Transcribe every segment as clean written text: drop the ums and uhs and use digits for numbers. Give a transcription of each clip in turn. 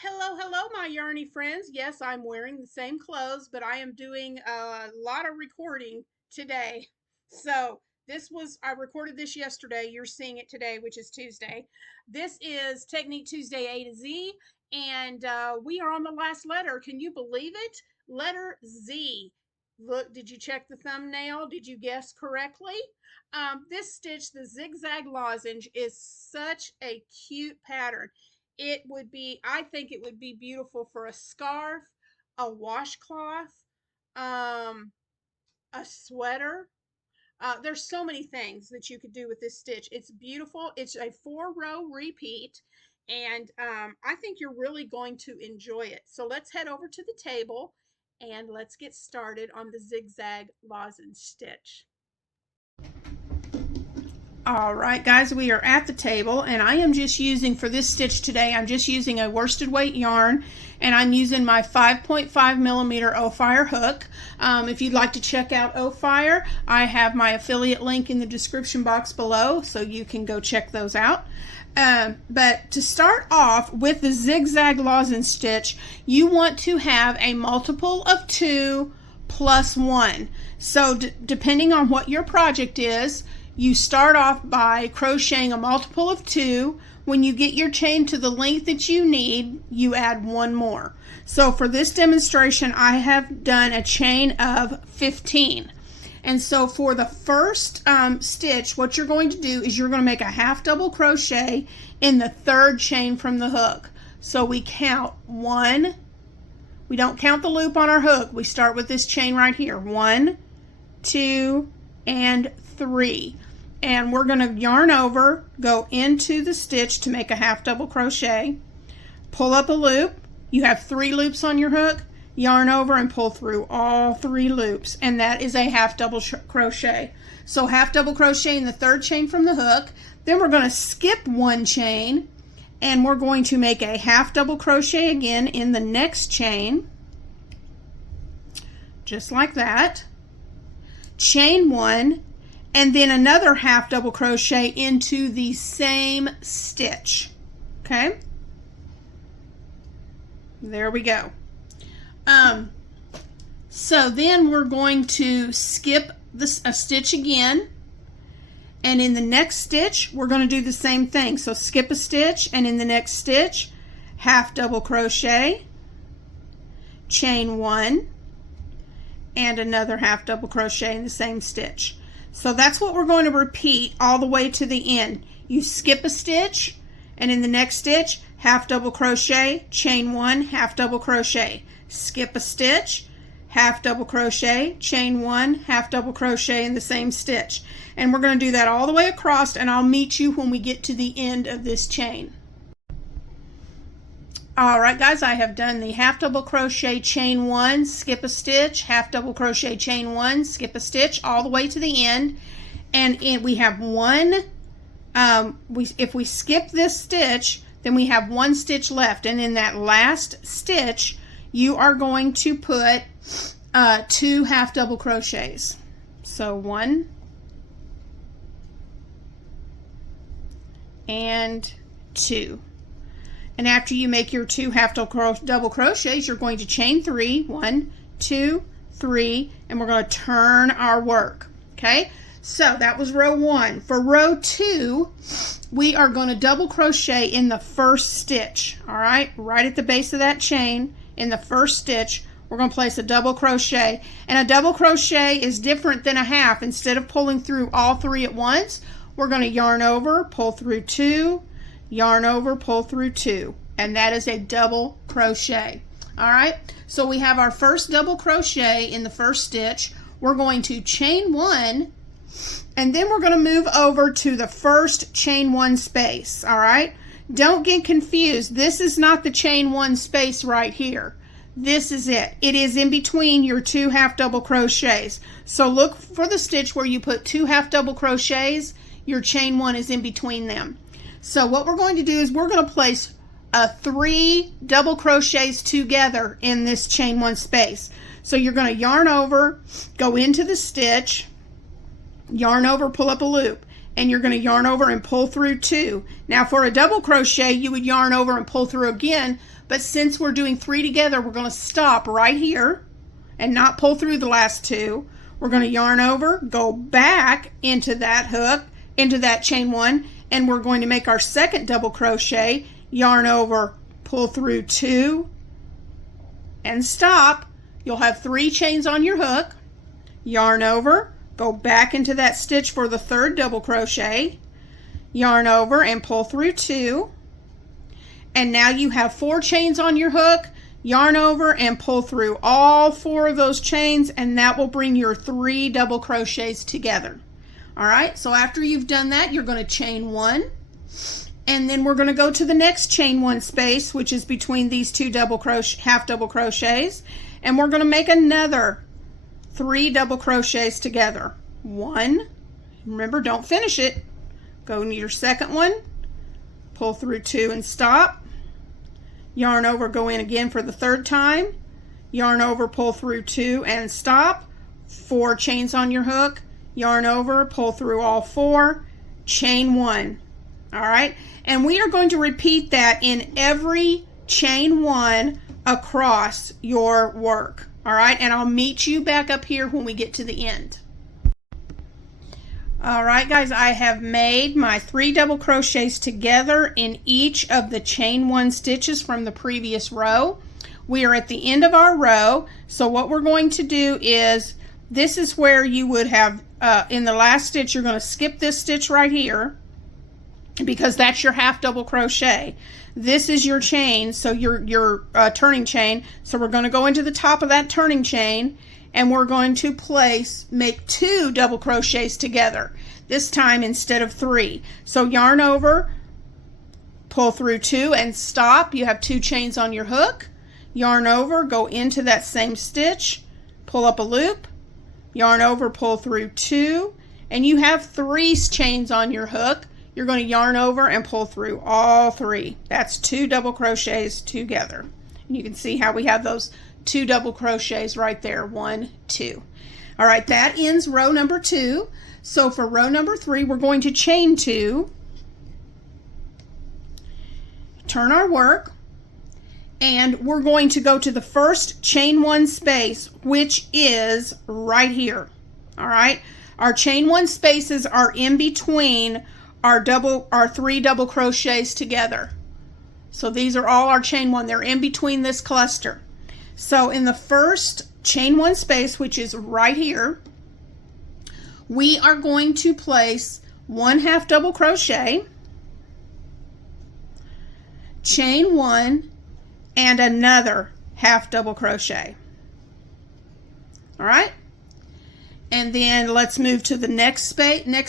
Hello, my yarny friends. Yes, I'm wearing the same clothes, but I am doing a lot of recording today. So, I recorded this yesterday. You're seeing it today, which is Tuesday. This is Technique Tuesday A to Z, and we are on the last letter. Can you believe it? Letter Z. Look, did you check the thumbnail? Did you guess correctly? This stitch, the zigzag lozenge, is such a cute pattern. I think it would be beautiful for a scarf, a washcloth, um, a sweater. There's so many things that you could do with this stitch. It's beautiful. It's a 4-row repeat, and I think you're really going to enjoy it. So let's head over to the table and let's get started on the zigzag lozenge stitch. All right, guys, we are at the table, and I am just using, for this stitch today, I'm just using a worsted weight yarn, and I'm using my 5.5 millimeter Ophire hook. If you'd like to check out Ophire, I have my affiliate link in the description box below, so you can go check those out. But to start off with the zigzag lozenge stitch, you want to have a multiple of 2 plus 1. So depending on what your project is, you start off by crocheting a multiple of 2. When you get your chain to the length that you need, you add 1 more. So for this demonstration, I have done a chain of 15. And so for the first stitch, what you're going to do is you're going to make a half double crochet in the 3rd chain from the hook. So we count 1. We don't count the loop on our hook. We start with this chain right here. 1, 2, and 3. And we're going to yarn over, go into the stitch to make a half double crochet, pull up a loop. You have 3 loops on your hook, yarn over and pull through all 3 loops, and that is a half double crochet. So half double crochet in the 3rd chain from the hook. Then we're going to skip 1 chain, and we're going to make a half double crochet again in the next chain, just like that. Chain 1, and then another half double crochet into the same stitch. Okay, there we go. So then we're going to skip a stitch again, and in the next stitch we're going to do the same thing. So skip a stitch, and in the next stitch, half double crochet, chain 1, and another half double crochet in the same stitch. So that's what we're going to repeat all the way to the end. You skip a stitch, and in the next stitch, half double crochet, chain 1, half double crochet. Skip a stitch, half double crochet, chain 1, half double crochet in the same stitch. And we're going to do that all the way across, and I'll meet you when we get to the end of this chain. All right, guys, I have done the half double crochet, chain 1, skip a stitch, half double crochet, chain 1, skip a stitch, all the way to the end. And we have 1, if we skip this stitch, then we have 1 stitch left. And in that last stitch, you are going to put 2 half double crochets. So 1 and 2. And after you make your 2 half double crochets, you're going to chain 3, 1, 2, 3, and we're going to turn our work. Okay, so that was row 1. For row 2, we are going to double crochet in the 1st stitch. All right, right at the base of that chain in the 1st stitch, we're going to place a double crochet. And a double crochet is different than a half. Instead of pulling through all 3 at once, we're going to yarn over, pull through 2, yarn over, pull through 2, and that is a double crochet. All right, so we have our first double crochet in the 1st stitch. We're going to chain 1, and then we're going to move over to the 1st chain 1 space. All right, don't get confused. This is not the chain 1 space right here. This is it. It is in between your 2 half double crochets. So look for the stitch where you put 2 half double crochets. Your chain 1 is in between them. So what we're going to do is we're going to place 3 double crochets together in this chain 1 space. So you're going to yarn over, go into the stitch, yarn over, pull up a loop, and you're going to yarn over and pull through 2. Now for a double crochet, you would yarn over and pull through again, but since we're doing 3 together, we're going to stop right here and not pull through the last 2. We're going to yarn over, go back into that hook, into that chain 1, and we're going to make our second double crochet, yarn over, pull through 2, and stop. You'll have 3 chains on your hook, yarn over, go back into that stitch for the third double crochet, yarn over and pull through 2, and now you have 4 chains on your hook, yarn over and pull through all 4 of those chains, and that will bring your 3 double crochets together. All right, so after you've done that, you're going to chain 1, and then we're going to go to the next chain 1 space, which is between these 2 half double crochets, and we're going to make another 3 double crochets together. 1, remember, don't finish it. Go into your second one, pull through 2 and stop. Yarn over, go in again for the third time, yarn over, pull through 2 and stop. 4 chains on your hook, yarn over, pull through all 4, chain 1. All right, and we are going to repeat that in every chain 1 across your work. All right, and I'll meet you back up here when we get to the end. All right, guys, I have made my 3 double crochets together in each of the chain 1 stitches from the previous row. We are at the end of our row, so what we're going to do is, this is where you would have, in the last stitch, you're going to skip this stitch right here, because that's your half double crochet. This is your chain, so your turning chain. So we're going to go into the top of that turning chain, and we're going to make 2 double crochets together, this time instead of 3. So yarn over, pull through 2 and stop. You have 2 chains on your hook, yarn over, go into that same stitch, pull up a loop, yarn over, pull through 2, and you have 3 chains on your hook. You're going to yarn over and pull through all 3. That's 2 double crochets together. And you can see how we have those 2 double crochets right there. 1, 2. All right, that ends row number 2. So for row number 3, we're going to chain 2, turn our work, and we're going to go to the first chain 1 space, which is right here. All right, our chain 1 spaces are in between our 3 double crochets together. So these are all our chain 1. They're in between this cluster. So in the first chain 1 space, which is right here, we are going to place 1 half double crochet, chain 1, and another half double crochet. All right, and then let's move to the next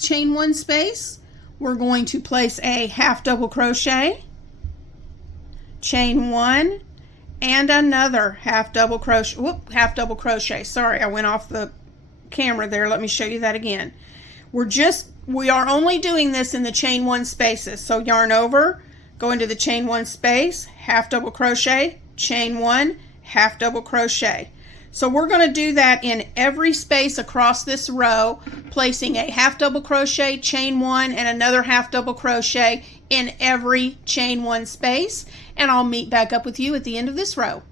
chain 1 space. We're going to place a half double crochet, chain 1, and another half double crochet. Sorry, I went off the camera there. Let me show you that again. We are only doing this in the chain 1 spaces. So yarn over, go into the chain 1 space, half double crochet, chain 1, half double crochet. So we're going to do that in every space across this row, placing a half double crochet, chain 1, and another half double crochet in every chain 1 space, and I'll meet back up with you at the end of this row.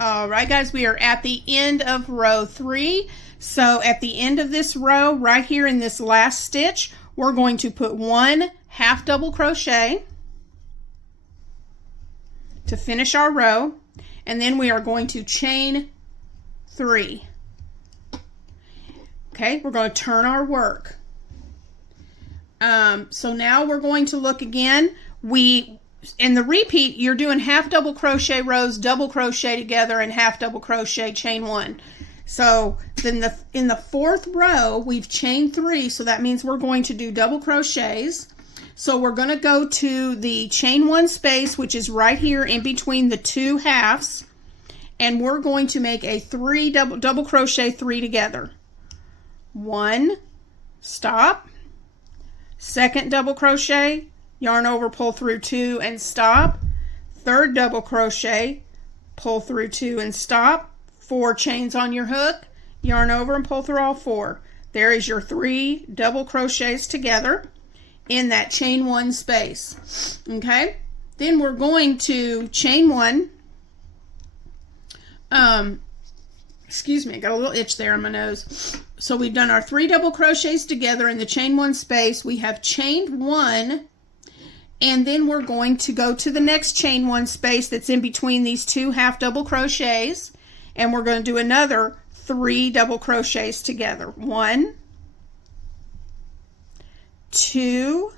All right, guys, we are at the end of row 3. So at the end of this row, right here in this last stitch, we're going to put 1 half double crochet to finish our row, and then we are going to chain 3. Okay, we're going to turn our work. So now we're going to look again. In the repeat, you're doing half double crochet rows, double crochet together, and half double crochet, chain 1. So then in the 4th row, we've chained 3, so that means we're going to do double crochets. So we're going to go to the chain 1 space, which is right here in between the 2 halves, and we're going to make a double crochet 3 together. 1, stop, second double crochet, yarn over, pull through 2 and stop, third double crochet, pull through 2 and stop, 4 chains on your hook, yarn over and pull through all 4. There is your 3 double crochets together in that chain 1 space. Okay, then we're going to chain 1. Excuse me, I got a little itch there on my nose. So we've done our 3 double crochets together in the chain 1 space. We have chained 1, and then we're going to go to the next chain 1 space that's in between these 2 half double crochets, and we're going to do another 3 double crochets together. 1, 2,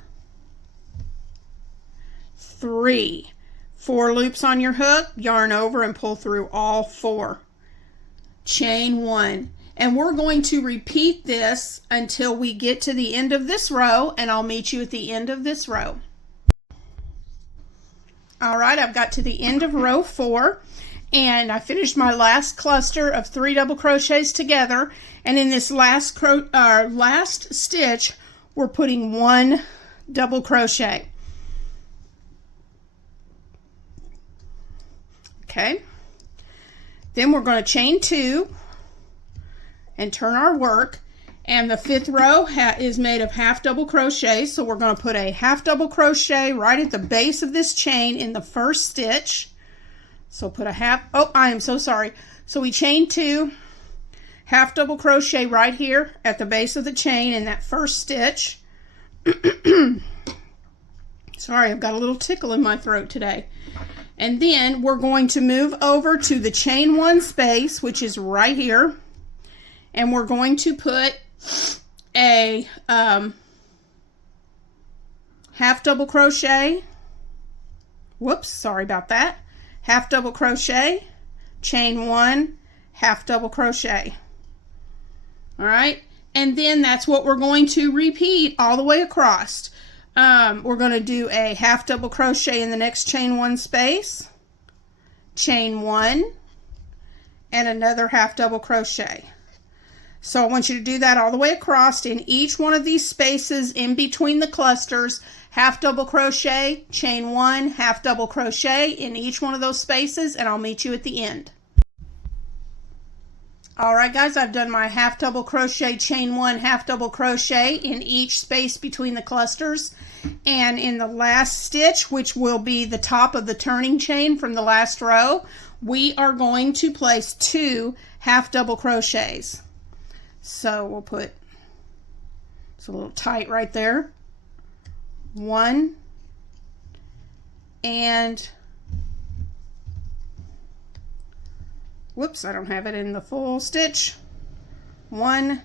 3. 4 loops on your hook, yarn over and pull through all 4. Chain 1. And we're going to repeat this until we get to the end of this row, and I'll meet you at the end of this row. All right, I've got to the end of row 4, and I finished my last cluster of 3 double crochets together, and in this last stitch, we're putting 1 double crochet. Okay, then we're going to chain 2 and turn our work, and the 5th row is made of half double crochet, so we're going to put a half double crochet right at the base of this chain in the first stitch. So put a half, oh, I am so sorry. So we chain 2, half double crochet right here at the base of the chain in that first stitch. Sorry, I've got a little tickle in my throat today. And then we're going to move over to the chain 1 space, which is right here, and we're going to put a half double crochet. Whoops, sorry about that. Half double crochet, chain 1, half double crochet. All right, and then that's what we're going to repeat all the way across. We're going to do a half double crochet in the next chain 1 space, chain 1, and another half double crochet. So I want you to do that all the way across in each one of these spaces in between the clusters. Half double crochet, chain 1, half double crochet in each one of those spaces, and I'll meet you at the end. All right, guys, I've done my half double crochet, chain 1, half double crochet in each space between the clusters. And in the last stitch, which will be the top of the turning chain from the last row, we are going to place 2 half double crochets. So we'll put, it's a little tight right there, 1, and whoops, I don't have it in the full stitch. 1,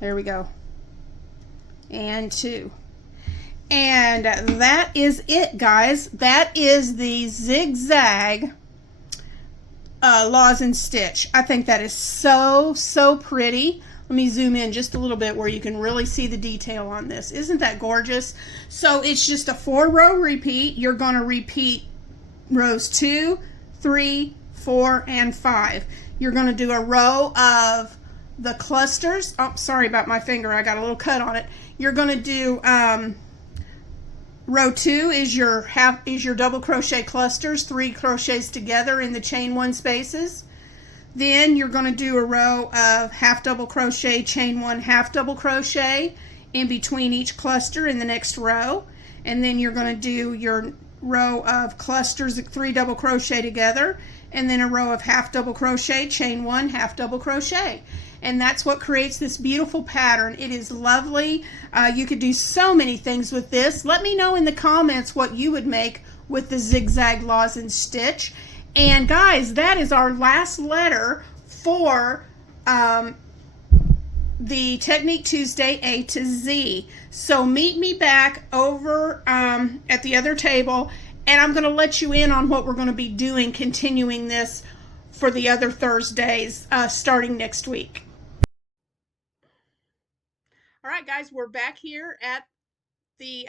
there we go, and 2. And that is it, guys. That is the Zig Zag Lozenge Stitch. I think that is so pretty. Let me zoom in just a little bit where you can really see the detail on this. Isn't that gorgeous? So it's just a 4-row repeat. You're going to repeat rows 2, 3, 4, and 5. You're going to do a row of the clusters. Oh, sorry about my finger. I got a little cut on it. You're going to do row 2 is your double crochet clusters, 3 crochets together in the chain 1 spaces. Then you're going to do a row of half double crochet, chain 1, half double crochet in between each cluster in the next row. And then you're going to do your row of clusters, 3 double crochet together, and then a row of half double crochet, chain 1, half double crochet. And that's what creates this beautiful pattern. It is lovely. You could do so many things with this. Let me know in the comments what you would make with the Zig Zag Lozenge Stitch. And guys, that is our last letter for the Technique Tuesday A to Z. So meet me back over at the other table, and I'm going to let you in on what we're going to be doing, continuing this for the other Thursdays starting next week. All right, guys, we're back here at the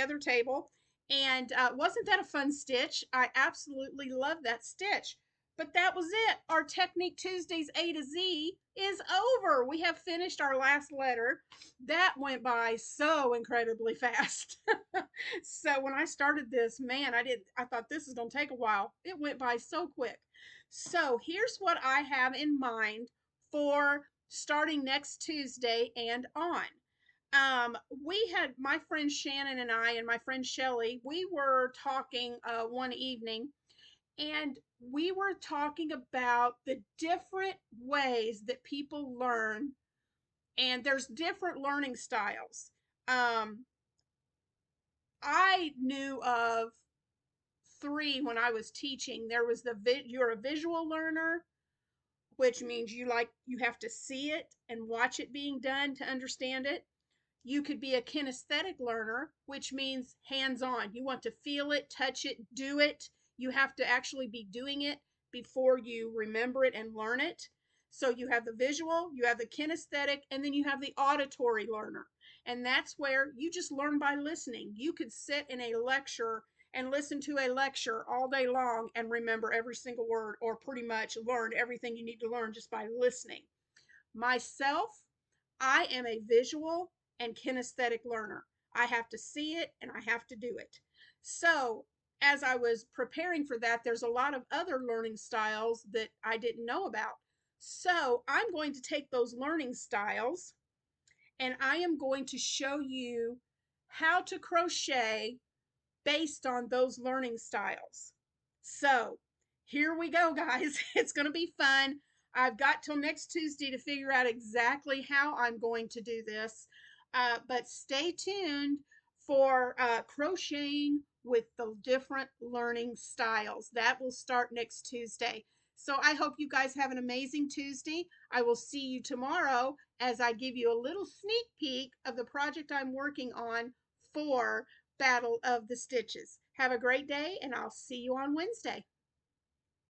other table, and wasn't that a fun stitch? I absolutely love that stitch. But that was it. Our Technique Tuesdays A to Z is over. We have finished our last letter. That went by so incredibly fast. So when I started this, man, I thought this is going to take a while. It went by so quick. So here's what I have in mind for starting next Tuesday and on. We had my friend Shannon and I and my friend Shelly, we were talking one evening, and we were talking about the different ways that people learn, and there's different learning styles. Um, I knew of three when I was teaching. There was you're a visual learner, which means you have to see it and watch it being done to understand it. You could be a kinesthetic learner, which means hands on. You want to feel it, touch it, do it. You have to actually be doing it before you remember it and learn it. So you have the visual, you have the kinesthetic, and then you have the auditory learner. And that's where you just learn by listening. You could sit in a lecture and listen to a lecture all day long and remember every single word, or pretty much learn everything you need to learn just by listening. Myself, I am a visual and kinesthetic learner. I have to see it and I have to do it. So, as I was preparing for that, there's a lot of other learning styles that I didn't know about. So, I'm going to take those learning styles and I am going to show you how to crochet based on those learning styles. So here we go, guys. It's going to be fun. I've got till next Tuesday to figure out exactly how I'm going to do this. But stay tuned for crocheting with the different learning styles. That will start next Tuesday. So I hope you guys have an amazing Tuesday. I will see you tomorrow as I give you a little sneak peek of the project I'm working on for Battle of the Stitches. Have a great day, and I'll see you on Wednesday.